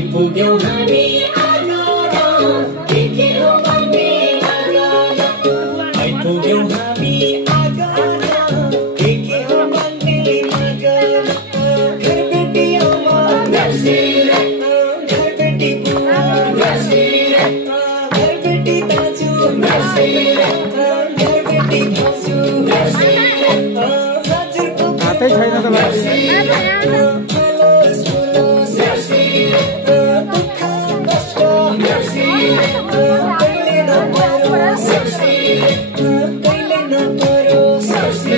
आइपुग्यौं हामी आँगन के हो भन्ने मागन आइपुग्यौं हामी आँगन के हो भन्ने मागन घरबेटी आमा घरबेटी बुवा घरबेटी दाजु घरबेटी भाउजू हजुरको हातै छैन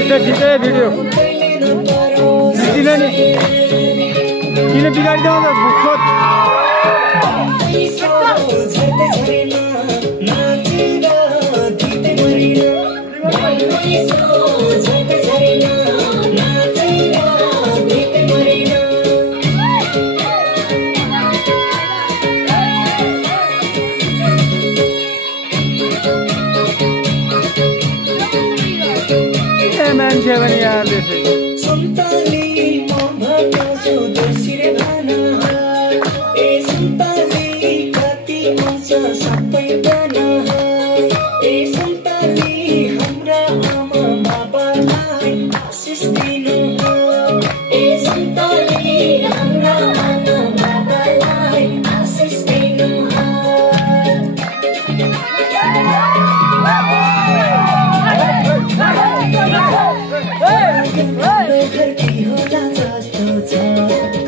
त खिच्दै भिडियो किन बिगारिदियो त भुक्खो मान्छे पनि यहाँ सुन्तली म भन्छु दोस्रो भाना ए सुन्तली कति आउँछ सबै बना ए सुन्तली हाम्रा आमा बाबालाई आशिष दिनु ए सुन्तली हाम्रा आमा बाबालाई आशिष दिनु घरकी होला जस्तो छ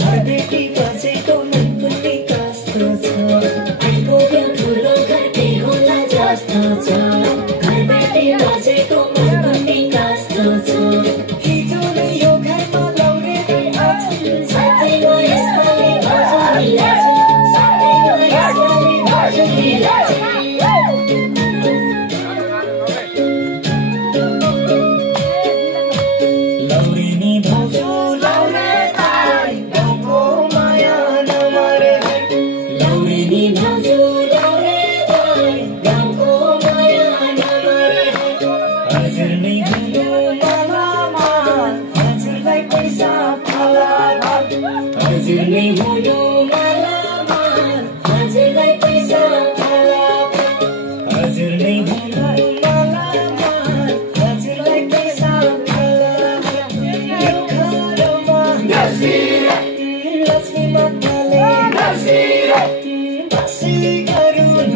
घरबेटी बजेको मन पनि कस्तो छ आइपुग्यो ठुलो घरकी होला जस्तो छ घरबेटी बजेको मन पनि कस्तो छ हिजो नै यो घरमा लौरेदै आछन् साथैमा यसपालि भाउजूले ल्याछन् साथैमा यसपालि भाउजूले ल्याछन् लौरेनी भाउजू लौरे दाइ गाउँको माया नमरे लौरेनी भाउजू लौरे दाइ गाउँको माया नमरे हजुर नै हुनु मालामा हजुरलाई पैसा फालाफाल हजुर नै हुनु मालामा हजुरलाई पैसा फालाफाल हजुर नै हुनु मालामा हजुरलाई पैसा लक्ष्मी माताले बसी गरून्